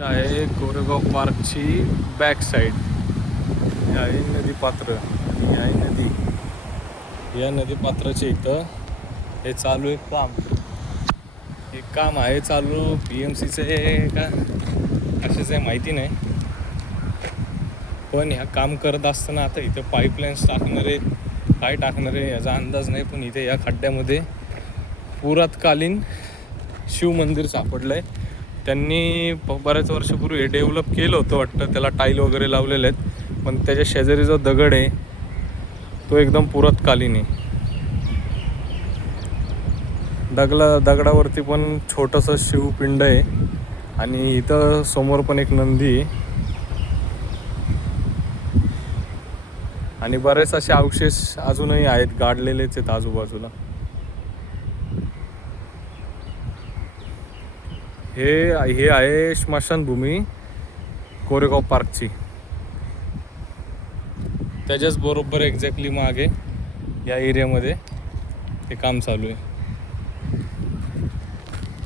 ही आहे Koregaon पार्कची back side. ही आहे नदीपात्र आणि आहे नदी. या नदीपात्राच्या इथं हे चालू आहे काम. हे काम आहे चालू PMCचं आहे का कशाचं आहे माहिती नाही, पण ह्या काम करत असताना आता इथं पाईपलाईन्स टाकणार आहे, काय टाकणार आहे याचा अंदाज नाही. पण इथे या खड्ड्यामध्ये पुरातकालीन शिवमंदिर सापडलं आहे. त्यांनी बऱ्याच वर्षापूर्वी हे डेव्हलप केलं होतं वाटतं, त्याला टाईल वगैरे लावलेले आहेत. पण त्याच्या शेजारी जो दगड आहे तो एकदम पुरातकालीन आहे. दगडावरती पण छोटंसं शिवपिंड आहे आणि इथं समोर पण एक नंदी आहे आणि बरेच असे अवशेष अजूनही आहेत, गाडलेलेच आहेत आजूबाजूला. हे आहे स्मशानभूमी कोरेगाव पार्कची. त्याच्याच बरोबर एक्झॅक्टली मागे या एरियामध्ये हे काम चालू आहे.